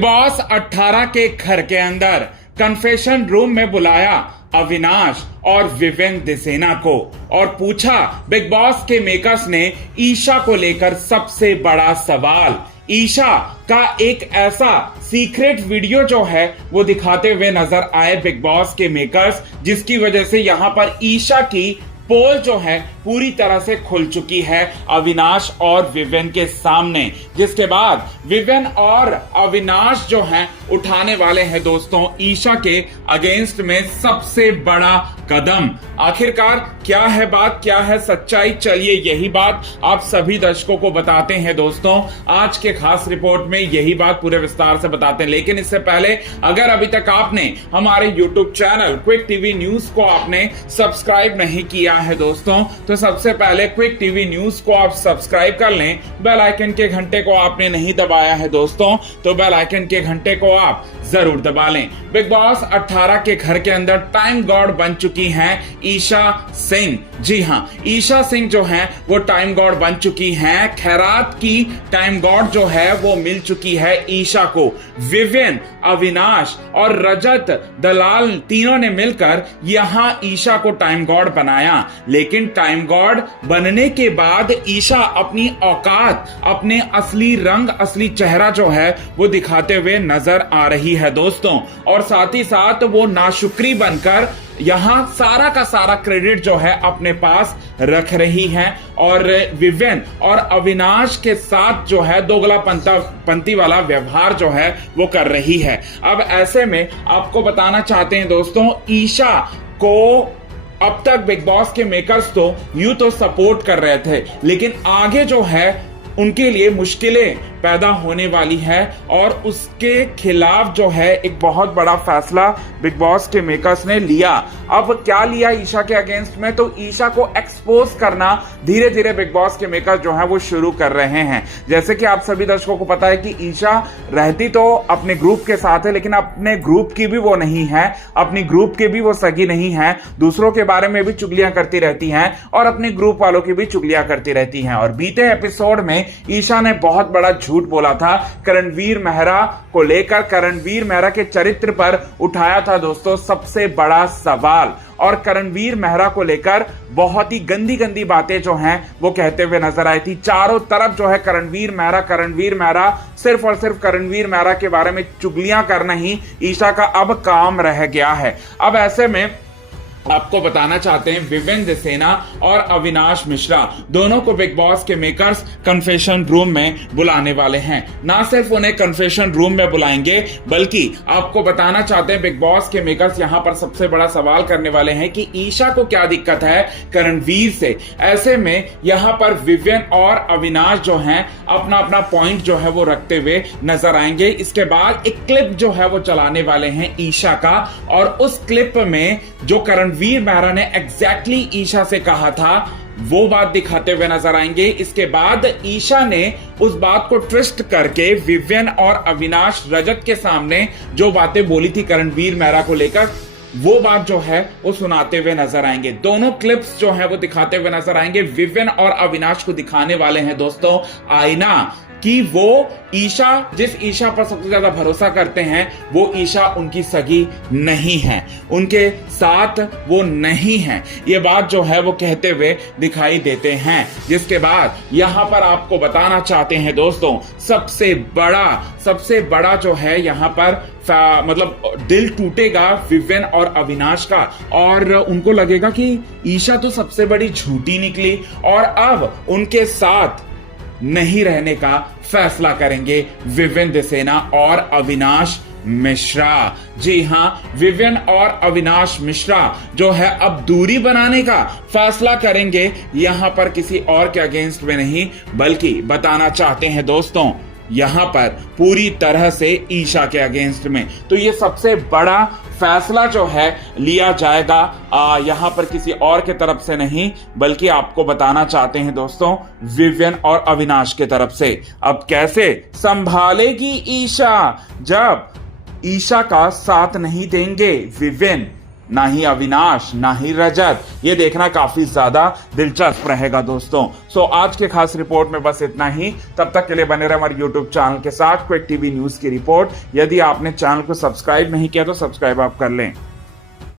Boss 18 के घर के अंदर कन्फेशन रूम में बुलाया अविनाश और विवेन दिसेना को और पूछा बिग बॉस के मेकर्स ने ईशा को लेकर सबसे बड़ा सवाल। ईशा का एक ऐसा सीक्रेट वीडियो जो है वो दिखाते हुए नजर आए बिग बॉस के मेकर्स, जिसकी वजह से यहां पर ईशा की पोल जो है पूरी तरह से खुल चुकी है अविनाश और विवेन के सामने, जिसके बाद विवेन और अविनाश जो हैं उठाने वाले हैं दोस्तों ईशा के अगेंस्ट में सबसे बड़ा कदम। आखिरकार क्या है बात, क्या है सच्चाई, चलिए यही बात आप सभी दर्शकों को बताते हैं दोस्तों। आज के खास रिपोर्ट में यही बात पूरे विस्तार से बताते हैं, लेकिन इससे पहले अगर अभी तक आपने हमारे YouTube channel quick TV news को आपने सब्सक्राइब नहीं किया है दोस्तों, तो सबसे पहले क्विक टीवी न्यूज को आप सब्सक्राइब कर लें। बेल आइकन के घंटे को आपने नहीं दबाया है दोस्तों, तो बेल आइकन के घंटे को आप जरूर दबा लें। बिग बॉस 18 के घर के अंदर टाइम गॉड बन चुकी हैं ईशा सिंह। जी हां, ईशा सिंह जो हैं वो टाइम गॉड बन चुकी हैं। खैरात की टाइम गॉड जो है वो मिल चुकी है ईशा को। विवेन, अविनाश और रजत दलाल तीनों ने मिलकर यहां ईशा को टाइम गॉड बनाया, लेकिन टाइम गॉड बनने के बाद ईशा अपनी औकात, अपने असली रंग, असली चेहरा जो है वो दिखाते हुए नजर आ रही है दोस्तों। और साथ ही साथ वो नाशुक्री बनकर यहां सारा का सारा क्रेडिट जो है अपने पास रख रही है और विवेन और अविनाश के साथ जो है दोगला पंती वाला व्यवहार जो है वो कर रही है। अब ऐसे में आपको बताना चाहते हैं दोस्तों, ईशा को अब तक बिग बॉस के मेकर्स तो यूं तो सपोर्ट कर रहे थे, लेकिन आगे जो है उनके लिए मुश्किलें पैदा होने वाली है और उसके खिलाफ जो है एक बहुत बड़ा फैसला बिग बॉस के मेकर्स ने लिया। अब क्या लिया ईशा के अगेंस्ट में, तो ईशा को एक्सपोज करना धीरे धीरे बिग बॉस के मेकर्स जो है वो शुरू कर रहे हैं। जैसे कि आप सभी दर्शकों को पता है कि ईशा रहती तो अपने ग्रुप के साथ है, लेकिन अपने ग्रुप की भी वो नहीं है, अपनी ग्रुप के भी वो सगी नहीं है, दूसरों के बारे में भी चुगलियां करती रहती हैं और अपने ग्रुप वालों की भी चुगलियां करती रहती हैं। और बीते एपिसोड में ईशा ने बहुत बड़ा झूठ बोला था करणवीर मेहरा को लेकर, करणवीर मेहरा के चरित्र पर उठाया था दोस्तों सबसे बड़ा सवाल और करणवीर मेहरा को लेकर बहुत ही गंदी गंदी बातें जो हैं वो कहते हुए नजर आई थी। चारों तरफ जो है करणवीर मेहरा, सिर्फ और सिर्फ करणवीर मेहरा के बारे में चुगलियां करना ही ईशा का अब काम रह गया है। अब ऐसे में आपको बताना चाहते हैं विवेन दिसेना और अविनाश मिश्रा दोनों को बिग बॉस के मेकर्स कन्फेशन रूम में बुलाने वाले हैं। ना सिर्फ उन्हें कन्फेशन रूम में बुलाएंगे, बल्कि आपको बताना चाहते हैं बिग बॉस के मेकर्स यहां पर सबसे बड़ा सवाल करने वाले हैं कि ईशा को क्या दिक्कत है करणवीर से। ऐसे में यहां पर विवेन और अविनाश जो हैं अपना अपना पॉइंट जो है वो रखते हुए नजर आएंगे। इसके बाद एक क्लिप जो है वो चलाने वाले हैं ईशा का, और उस क्लिप में जो वीर मेहरा ने एग्जैक्टली ईशा से कहा था वो बात दिखाते हुए नजर आएंगे। इसके बाद ईशा ने उस बात को ट्विस्ट करके विवेन और अविनाश रजत के सामने जो बातें बोली थी करणवीर मेहरा को लेकर, वो बात जो है वो सुनाते हुए नजर आएंगे। दोनों क्लिप्स जो है वो दिखाते हुए नजर आएंगे। विवेन और अविनाश को दिखाने वाले हैं दोस्तों आईना, कि वो ईशा, जिस ईशा पर सबसे ज्यादा भरोसा करते हैं वो ईशा उनकी सगी नहीं है, उनके साथ वो नहीं है, ये बात जो है वो कहते हुए दिखाई देते हैं। जिसके बाद यहां पर आपको बताना चाहते हैं दोस्तों सबसे बड़ा जो है यहां पर मतलब दिल टूटेगा विवेन और अविनाश का, और उनको लगेगा कि ईशा तो सबसे बड़ी झूठी निकली और अब उनके साथ नहीं रहने का फैसला करेंगे विवेन दिसेना और अविनाश मिश्रा। जी हां, विवेन और अविनाश मिश्रा जो है अब दूरी बनाने का फैसला करेंगे, यहां पर किसी और के अगेंस्ट में नहीं, बल्कि बताना चाहते हैं दोस्तों यहां पर पूरी तरह से ईशा के अगेंस्ट में। तो ये सबसे बड़ा फैसला जो है लिया जाएगा यहां पर किसी और के तरफ से नहीं, बल्कि आपको बताना चाहते हैं दोस्तों विवेन और अविनाश के तरफ से। अब कैसे संभालेगी ईशा जब ईशा का साथ नहीं देंगे विवेन, ना ही अविनाश, ना ही रजत। ये देखना काफी ज्यादा दिलचस्प रहेगा दोस्तों। सो आज के खास रिपोर्ट में बस इतना ही। तब तक के लिए बने रहे हमारे यूट्यूब चैनल के साथ। क्विक टीवी न्यूज की रिपोर्ट। यदि आपने चैनल को सब्सक्राइब नहीं किया तो सब्सक्राइब आप कर लें।